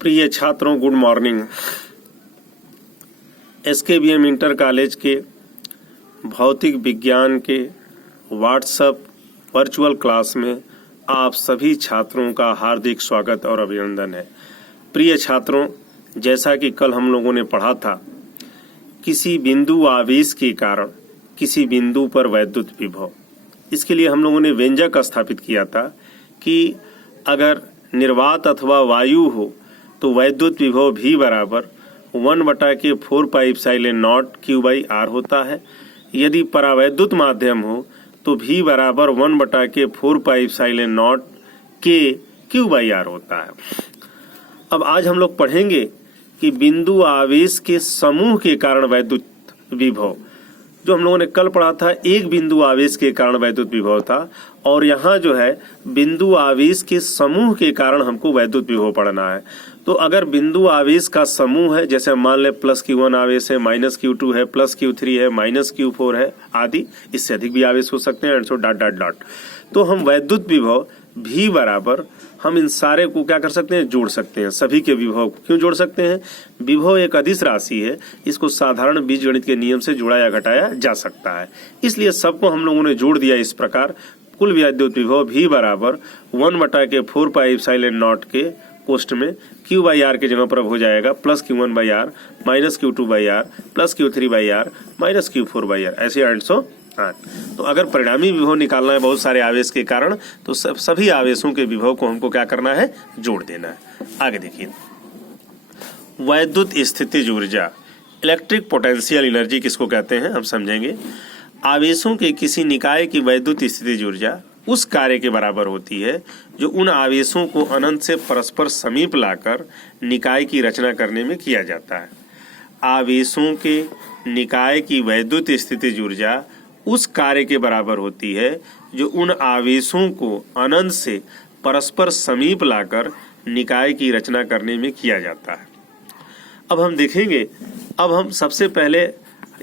प्रिय छात्रों, good morning. एसकेबीएम inter college के भौतिक विज्ञान के व्हाट्सएप वर्चुअल क्लास में आप सभी छात्रों का हार्दिक स्वागत और अभिनंदन है। प्रिय छात्रों, जैसा कि कल हम लोगों ने पढ़ा था, किसी बिंदु आवेश के कारण किसी बिंदु पर वैद्युत विभव, इसके लिए हम लोगों ने व्यंजक स्थापित किया था कि अगर निर्वात अथवा वायु हो तो वैद्युत विभव भी बराबर 1/4πε0 Q/R होता है। यदि परावैद्युत माध्यम हो तो भी बराबर 1/4πε0 Q/R होता है। अब आज हम लोग पढ़ेंगे कि बिंदु आवेश के समूह के कारण वैद्युत विभव, जो हम लोगों ने कल पढ़ा था एक बिंदु आवेश के कारण वैद्युत विभव था, और यहाँ जो है बिंदु आवेश के समूह के कारण हमको वैद्युत विभव पढ़ना है। तो अगर बिंदु आवेश का समूह है, जैसे मान ले +Q1 आवेश है, -Q2 है, +Q3 है, -Q4 है आदि, इससे अधिक भी आवेश हो सकते हैं, and so dot dot dot. तो हम वैद्युत विभव भी बराबर हम इन सारे को क्या कर सकते हैं, जोड़ सकते हैं। सभी के विभव को क्यों जोड़ सकते हैं? विभव एक अदिश राशि है, इसको साधारण बीजगणित के नियम से जोड़ा या घटाया जा सकता है। इसलिए सबको हम लोगों ने जोड़ दिया इस प्रकार। कुल वैद्युत विभव भी बराबर 1/4πε0 के पोस्ट में Q/R के जगह पर हो जाएगा +Q1/R -Q2/R +Q3/R -Q4/R, ऐसे 808। तो अगर परिणामी विभव निकालना है बहुत सारे आवेश के कारण, तो सभी आवेशों के विभव को हमको क्या करना है, जोड़ देना है। आगे देखिए, वैद्युत स्थितिज ऊर्जा, इलेक्ट्रिक पोटेंशियल एनर्जी किसको कहते हैं हम समझेंगे। आवेशों के किसी निकाय की वैद्युत स्थितिज ऊर्जा उस कार्य के बराबर होती है जो उन आवेशों को अनंत से परस्पर समीप लाकर निकाय की रचना करने में किया जाता है। आवेशों के निकाय की वैद्युत स्थितिज ऊर्जा उस कार्य के बराबर होती है जो उन आवेशों को अनंत से परस्पर समीप लाकर निकाय की रचना करने में किया जाता है। अब हम देखेंगे, अब हम सबसे पहले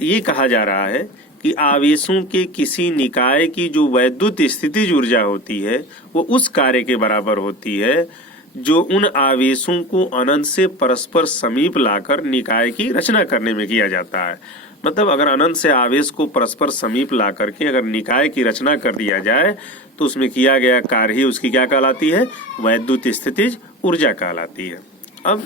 ये कहा जा रहा है कि आवेशों के किसी निकाय की जो वैद्युत स्थितिज ऊर्जा होती है वो उस कार्य के बराबर होती है जो उन आवेशों को अनंत से परस्पर समीप लाकर निकाय की रचना करने में किया जाता है। मतलब अगर अनंत से आवेश को परस्पर समीप ला करके अगर निकाय की रचना कर दिया जाए तो उसमें किया गया कार्य ही उसकी क्या कहलाती है, वैद्युत स्थितिज ऊर्जा कहलाती है। अब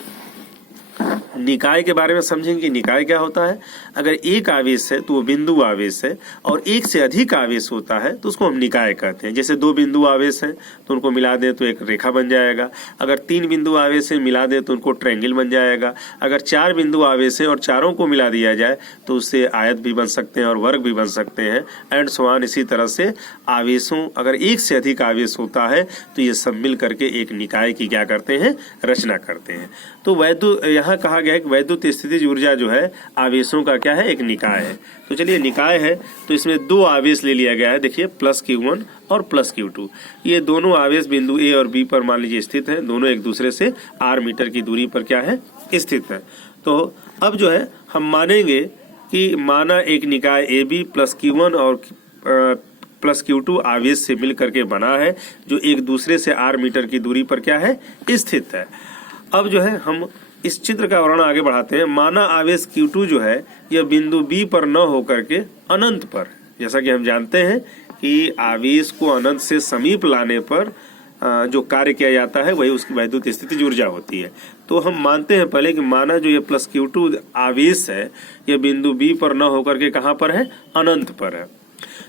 निकाय के बारे में समझेंगे। निकाय क्या होता है? अगर एक आवेश है तो वो बिंदु आवेश है, और एक से अधिक आवेश होता है तो उसको हम निकाय कहते हैं। जैसे दो बिंदु आवेश हैं तो उनको मिला दें तो एक रेखा बन जाएगा। अगर तीन बिंदु आवेश है मिला दें तो उनको ट्रायंगल बन जाएगा। अगर चार बिंदु आवेश है और चारों को मिला दिया जाए तो उससे आयत भी बन सकते हैं और वर्ग भी बन सकते हैं, एंड सो ऑन। इसी तरह से आवेशों, अगर एक से अधिक आवेश होता है तो ये सब मिल करके एक निकाय की क्या करते हैं, रचना करते हैं। तो वैद्युत, यहाँ कहा गया है कि वैद्युत स्थितिज ऊर्जा जो है आवेशों का क्या है, एक निकाय है। तो चलिए, निकाय है तो इसमें दो आवेश ले लिया गया है। देखिए +Q1 और +Q2, ये दोनों आवेश बिंदु ए और बी पर मान लीजिए स्थित हैं। दोनों एक दूसरे से R मीटर की दूरी पर क्या है, स्थित है। तो अब जो है हम मानेंगे कि माना एक निकाय AB +Q1 और +Q2 आवेश से मिल करके बना है जो एक दूसरे से R मीटर की दूरी पर क्या है, स्थित है। अब जो है हम इस चित्र का वर्णन आगे बढ़ाते हैं। माना आवेश Q2 जो है यह बिंदु B पर न होकर के अनंत पर, जैसा कि हम जानते हैं कि आवेश को अनंत से समीप लाने पर जो कार्य किया जाता है वही उसकी वैद्युत स्थितिज ऊर्जा होती है। तो हम मानते हैं पहले कि माना जो ये +Q2 आवेश है यह बिंदु B पर न होकर के कहाँ पर है, अनंत पर है।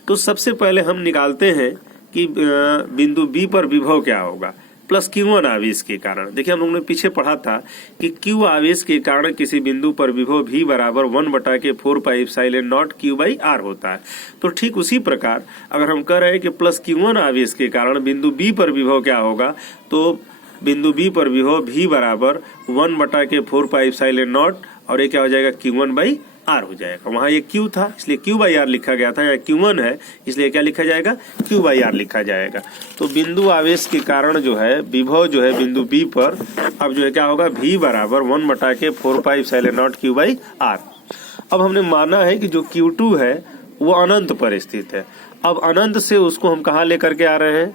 तो सबसे पहले हम निकालते हैं कि बिंदु B पर विभव क्या होगा +Q1 आवेश के कारण। देखिए हम लोगों ने पीछे पढ़ा था कि Q आवेश के कारण किसी बिंदु पर विभव भी बराबर 1/4πε0 Q/R होता है। तो ठीक उसी प्रकार अगर हम कह रहे हैं कि +Q1 आवेश के कारण बिंदु B पर विभव क्या होगा, तो बिंदु B पर विभव भी बराबर 1/4πε0 और ये क्या हो जाएगा, Q1/R हो जाएगा। वहाँ ये Q था इसलिए Q/R लिखा गया था, यहाँ Q1 है इसलिए क्या लिखा जाएगा, Q/R लिखा जाएगा। तो बिंदु आवेश के कारण जो है विभव जो है बिंदु B पर अब जो है क्या होगा, V बराबर 1/4πε0 Q/R। अब हमने माना है कि जो Q2 है वो अनंत पर स्थित है। अब अनंत से उसको हम कहाँ लेकर के आ रहे हैं,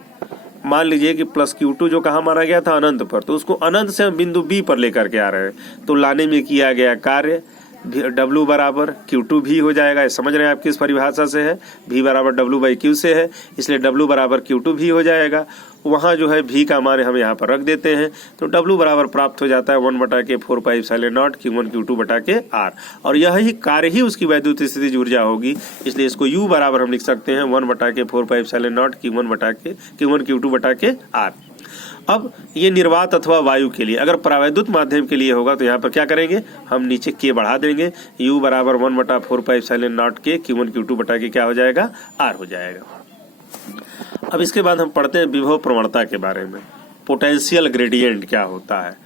मान लीजिए कि प्लस Q2 जो कहाँ माना गया था, अनंत पर, तो उसको अनंत से हम बिंदु B पर लेकर के आ रहे हैं, तो लाने में किया गया कार्य W बराबर Q2 भी हो जाएगा। ये समझ रहे हैं आप किस परिभाषा से है, V बराबर W/Q से है, इसलिए W बराबर Q2 भी हो जाएगा। वहाँ जो है V का मान हम यहाँ पर रख देते हैं, तो W बराबर प्राप्त हो जाता है 1/4πε0 Q1 Q2 R, और यही कार्य ही उसकी वैद्युत स्थितिज ऊर्जा होगी, इसलिए इसको U बराबर हम लिख सकते हैं 1/4πε0 Q1 Q2 R। अब ये निर्वात अथवा वायु के लिए, अगर परावैद्युत माध्यम के लिए होगा तो यहाँ पर क्या करेंगे, हम नीचे K बढ़ा देंगे, U बराबर 1/4πε0 K Q1 Q2 क्या हो जाएगा, R हो जाएगा। अब इसके बाद हम पढ़ते हैं विभव प्रवणता के बारे में, पोटेंशियल ग्रेडियंट क्या होता है।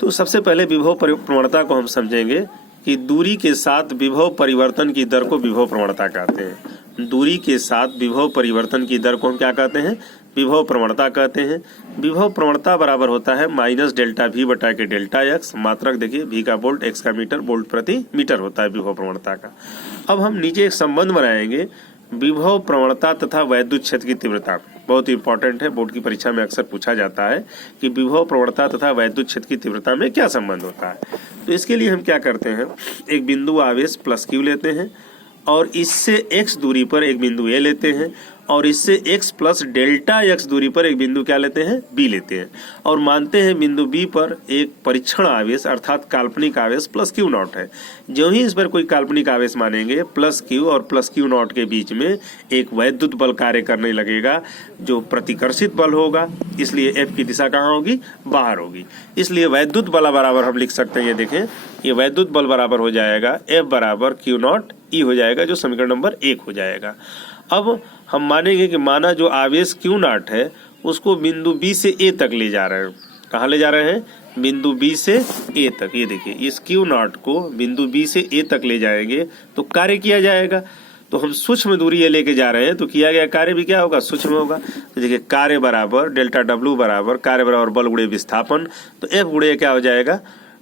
तो सबसे पहले विभव प्रवणता को हम समझेंगे कि दूरी के साथ विभव परिवर्तन की दर को विभव प्रवणता कहते हैं। दूरी के साथ विभव परिवर्तन की दर को हम क्या कहते हैं, विभव प्रवणता कहते हैं। विभव प्रवणता बराबर होता है -ΔV/ΔX। मात्रक देखिए, V का वोल्ट, X का मीटर, वोल्ट प्रति मीटर होता है विभव प्रवणता का। अब हम नीचे एक संबंध बनाएंगे, विभव प्रवणता तथा वैद्युत क्षेत्र की तीव्रता। बहुत इंपॉर्टेंट है, बोर्ड की परीक्षा में अक्सर पूछा जाता है कि विभव प्रवणता तथा वैद्युत क्षेत्र की तीव्रता में क्या संबंध होता है। तो इसके लिए हम क्या करते हैं, एक बिंदु आवेश प्लस Q लेते हैं और इससे x दूरी पर एक बिंदु A लेते हैं और इससे x प्लस ΔX दूरी पर एक बिंदु क्या लेते हैं, B लेते हैं, और मानते हैं बिंदु B पर एक परीक्षण आवेश अर्थात काल्पनिक आवेश प्लस Q0 है। जो ही इस पर कोई काल्पनिक आवेश मानेंगे, प्लस Q और प्लस Q0 के बीच में एक वैद्युत बल कार्य करने लगेगा जो प्रतिकर्षित बल होगा, इसलिए F की दिशा कहाँ होगी, बाहर होगी। इसलिए वैद्युत बल बराबर हम लिख सकते हैं, ये देखें, ये वैद्युत बल बराबर हो जाएगा F बराबर Q0 E हो जाएगा, जो समीकरण नंबर 1 हो जाएगा। अब हम मानेंगे कि माना जो आवेश Q0 है उसको बिंदु B से A तक ले जा रहे हैं। कहाँ ले जा रहे हैं, बिंदु B से A तक। ये देखिए, इस Q0 को बिंदु B से A तक ले जाएंगे तो कार्य किया जाएगा। तो हम सूक्ष्म दूरी ये लेके जा रहे हैं, तो किया गया कार्य भी क्या होगा, सूक्ष्म होगा। तो देखिए, कार्य बराबर ΔW बराबर कार्य बराबर बल गुणे विस्थापन, तो F गुणे क्या हो जाएगा,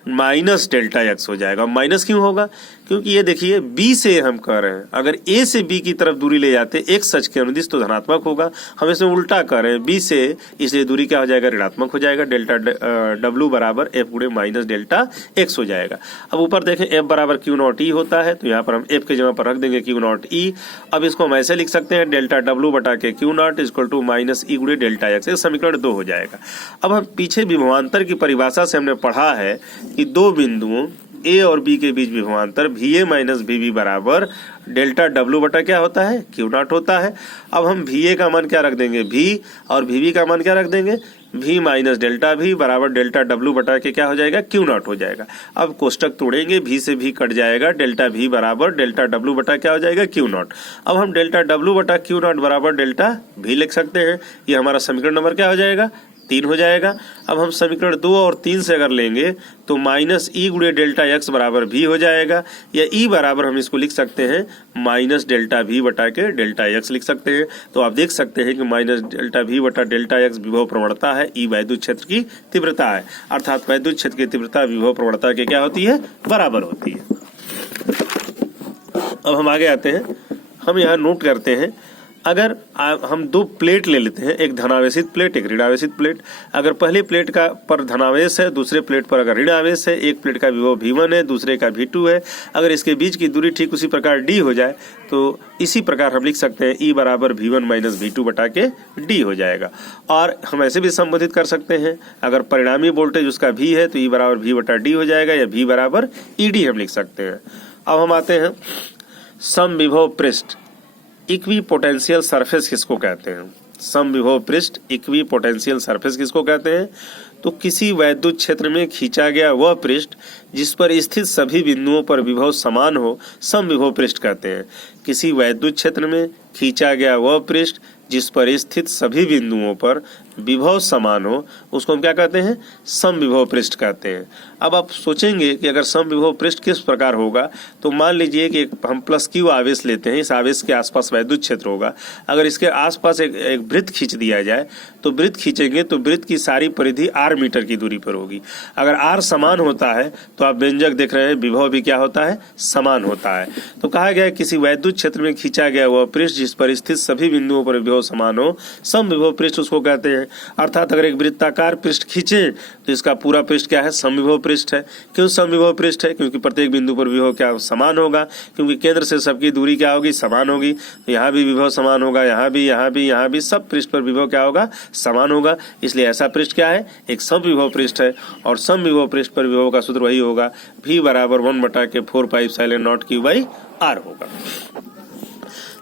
-ΔX हो जाएगा। माइनस क्यों होगा, क्योंकि ये देखिए B से हम कर रहे हैं, अगर A से B की तरफ दूरी ले जाते एक सच के अनुदिश तो धनात्मक होगा, हम इसमें उल्टा कर रहे हैं B से, इसलिए दूरी क्या हो जाएगा, ऋणात्मक हो जाएगा। ΔW बराबर F गुणे -ΔX हो जाएगा। अब ऊपर देखें F बराबर Q0 E होता है, तो यहाँ पर हम F के जगह पर रख देंगे Q0 E। अब इसको हम ऐसे लिख सकते हैं, ΔW/Q0 = -E गुणे ΔX, समीकरण 2 हो जाएगा। अब हम पीछे विभवांतर की परिभाषा से हमने पढ़ा है कि दो बिंदुओं A और B के बीच विभवांतर VA - VB बराबर ΔW क्या होता है, Q0 होता है। अब हम VA का मान क्या रख देंगे, V, और VB का मान क्या रख देंगे, V - ΔV बराबर ΔW क्या हो जाएगा, Q0 हो जाएगा। अब कोष्टक तोड़ेंगे, V से V कट जाएगा, ΔV बराबर ΔW क्या हो जाएगा, Q0। अब हम ΔW Q0 बराबर ΔV लिख सकते हैं। ये हमारा समीकरण नंबर क्या हो जाएगा, 3 हो जाएगा। अब हम समीकरण 2 और 3 से अगर लेंगे तो -E गुणे ΔX बराबर V हो जाएगा, या E बराबर हम इसको लिख सकते हैं -ΔV ΔX लिख सकते हैं। तो आप देख सकते हैं कि -ΔV ΔX विभव प्रवणता है, E वैद्युत क्षेत्र की तीव्रता है, अर्थात वैद्युत क्षेत्र की तीव्रता विभव प्रवणता के क्या होती है, बराबर होती है। अब हम आगे आते हैं, हम यहाँ नोट करते हैं, अगर हम दो प्लेट ले लेते हैं, एक धनावेशित प्लेट, एक ऋणावेशित प्लेट। अगर पहली प्लेट का पर धनावेश है, दूसरे प्लेट पर अगर ऋणावेश है, एक प्लेट का विभव V1 है, दूसरे का V2 है, अगर इसके बीच की दूरी ठीक उसी प्रकार D हो जाए तो इसी प्रकार हम लिख सकते हैं E बराबर V1 - V2 D हो जाएगा। और हम ऐसे भी संबोधित कर सकते हैं, अगर परिणामी वोल्टेज उसका V है तो E बराबर V/D हो जाएगा, या V बराबर ED हम लिख सकते हैं। अब हम आते हैं समविभव पृष्ठ, इक्वी पोटेंशियल सरफेस किसको कहते हैं, समविभव पृष्ठ इक्वी पोटेंशियल सरफेस किसको कहते हैं, तो किसी वैद्युत क्षेत्र में खींचा गया वह पृष्ठ जिस पर स्थित सभी बिंदुओं पर विभव समान हो, समविभव पृष्ठ कहते हैं। किसी वैद्युत क्षेत्र में खींचा गया वह पृष्ठ जिस पर स्थित सभी बिंदुओं पर विभव समान हो उसको हम क्या कहते हैं, समविभव पृष्ठ कहते हैं। अब आप सोचेंगे कि अगर समविभव पृष्ठ किस प्रकार होगा, तो मान लीजिए कि हम प्लस क्यू आवेश लेते हैं, इस आवेश के आसपास वैद्युत क्षेत्र होगा। अगर इसके आसपास एक वृत्त खींच दिया जाए तो वृत्त खींचेंगे तो वृत्त की सारी परिधि r मीटर की दूरी पर होगी। अगर r समान होता है तो आप व्यंजक देख रहे हैं, विभव भी क्या होता है, समान होता है। तो कहा गया है किसी वैद्युत क्षेत्र में खींचा गया वह पृष्ठ जिस पर स्थित सभी बिंदुओं पर विभव समान हो, समविभव पृष्ठ उसको कहते हैं। अर्थात अगर एक वृत्ताकार पृष्ठ खींचे तो इसका पूरा पृष्ठ क्या है, समविभव पृष्ठ है। क्यों समविभव पृष्ठ है? क्योंकि प्रत्येक बिंदु पर विभव क्या समान होगा, क्योंकि केंद्र से सबकी दूरी क्या होगी, समान होगी। तो यहाँ भी विभव समान होगा, यहाँ भी, यहाँ भी, यहाँ भी, सब पृष्ठ पर विभव क्या होगा, समान होगा। इसलिए ऐसा पृष्ठ क्या है, एक समविभव पृष्ठ है। और समविभव पृष्ठ पर विभव का सूत्र वही होगा, V बराबर 1/4πε0 Q/r होगा।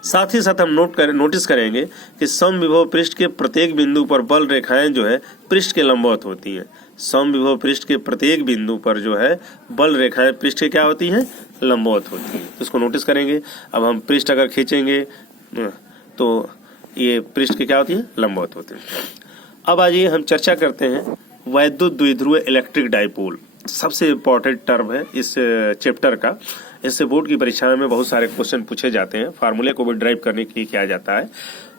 साथ ही साथ हम नोटिस करेंगे कि समविभव पृष्ठ के प्रत्येक बिंदु पर बल रेखाएं जो है पृष्ठ के लंबवत होती हैं। समविभव पृष्ठ के प्रत्येक बिंदु पर जो है बल रेखाएं पृष्ठ के क्या होती हैं, लंबवत होती हैं। तो इसको नोटिस करेंगे। अब हम पृष्ठ अगर खींचेंगे तो ये पृष्ठ के क्या होती है, लंबवत होते हैं। अब आइए हम चर्चा करते हैं वैद्युत द्विध्रुव इलेक्ट्रिक डाइपोल। सबसे इम्पोर्टेंट टर्म है इस चैप्टर का। इससे बोर्ड की परीक्षा में बहुत सारे क्वेश्चन पूछे जाते हैं, फार्मूले को भी ड्राइव करने के लिए किया जाता है।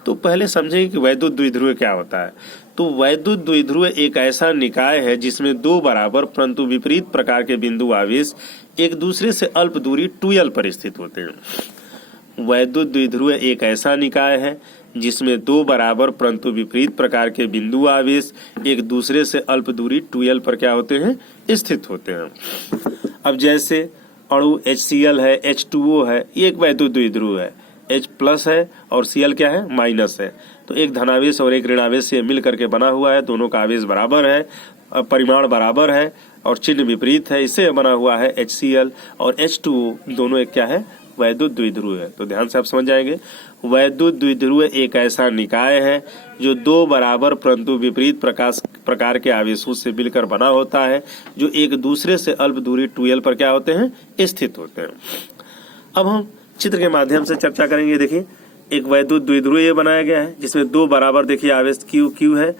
तो पहले समझें कि वैद्युत द्विध्रुव क्या होता है। तो वैद्युत द्विध्रुव एक ऐसा निकाय है जिसमें दो बराबर परंतु विपरीत प्रकार के बिंदु आवेश एक दूसरे से अल्प दूरी 2l पर स्थित होते हैं। वैद्युत द्विध्रुव एक ऐसा निकाय है जिसमें दो बराबर परंतु विपरीत प्रकार के बिंदु आवेश एक दूसरे से अल्प दूरी 2l पर क्या होते हैं, स्थित होते हैं। अब जैसे अणु HCl है, H2O है, ये एक वैद्युत द्विध्रुव है। H प्लस है और Cl क्या है, माइनस है। तो एक धनावेश और एक ऋणावेश से मिल करके बना हुआ है। दोनों का आवेश बराबर है, परिमाण बराबर है और चिन्ह विपरीत है। इससे बना हुआ है HCl और H2O, दोनों एक क्या है, वैद्युत द्विध्रुव है। तो ध्यान से आप समझ जाएंगे, वैद्युत द्विध्रुव एक ऐसा निकाय है जो दो बराबर परंतु विपरीत प्रकार के आवेशों से मिलकर बना होता है, जो एक दूसरे से अल्प दूरी 2l पर क्या होते हैं, स्थित होते हैं। अब हम चित्र के माध्यम से चर्चा करेंगे। देखिए, एक वैद्युत द्विध्रुव ये बनाया गया है जिसमें दो बराबर, देखिए आवेश Q है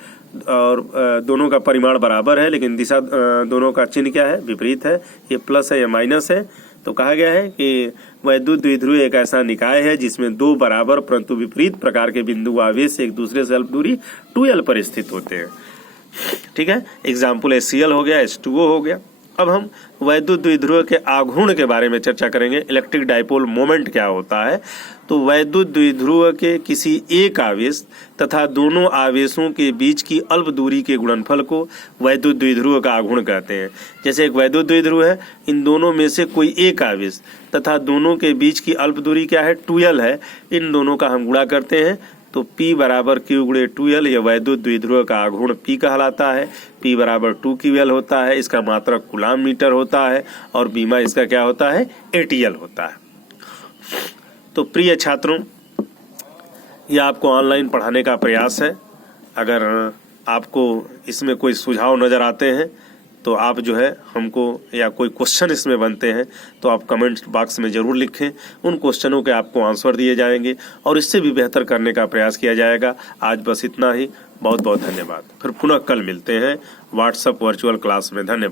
और दोनों का परिमाण बराबर है, लेकिन दिशा दोनों का चिन्ह क्या है, विपरीत है। ये प्लस है, ये माइनस है। तो कहा गया है कि वैद्युत द्विध्रुव एक ऐसा निकाय है जिसमें दो बराबर परंतु विपरीत प्रकार के बिंदु आवेश एक दूसरे से अल्प दूरी 2l पर स्थित होते हैं। ठीक है, एग्जाम्पल HCl हो गया, H2O हो गया। अब हम वैद्युत द्विध्रुव के आघूर्ण के बारे में चर्चा करेंगे। इलेक्ट्रिक डाइपोल मोमेंट क्या होता है। तो वैद्युत द्विध्रुव के किसी एक आवेश तथा दोनों आवेशों के बीच की अल्प दूरी के गुणनफल को वैद्युत द्विध्रुव का आघूर्ण कहते हैं। जैसे एक वैद्युत द्विध्रुव है, इन दोनों में से कोई एक आवेश तथा दोनों के बीच की अल्प दूरी क्या है, 2l है। इन दोनों का हम गुणा करते हैं तो P बराबर Q गुणे 2l, यह वैद्युत द्विध्रुव का आघूर्ण P कहलाता है। P बराबर 2QL होता है, इसका मात्रक कूलाम मीटर होता है और बीमा इसका क्या होता है, ATL होता है। तो प्रिय छात्रों, यह आपको ऑनलाइन पढ़ाने का प्रयास है। अगर आपको इसमें कोई सुझाव नज़र आते हैं तो आप जो है हमको, या कोई क्वेश्चन इसमें बनते हैं तो आप कमेंट बॉक्स में ज़रूर लिखें। उन क्वेश्चनों के आपको आंसर दिए जाएंगे और इससे भी बेहतर करने का प्रयास किया जाएगा। आज बस इतना ही। बहुत बहुत धन्यवाद। फिर पुनः कल मिलते हैं व्हाट्सएप वर्चुअल क्लास में। धन्यवाद।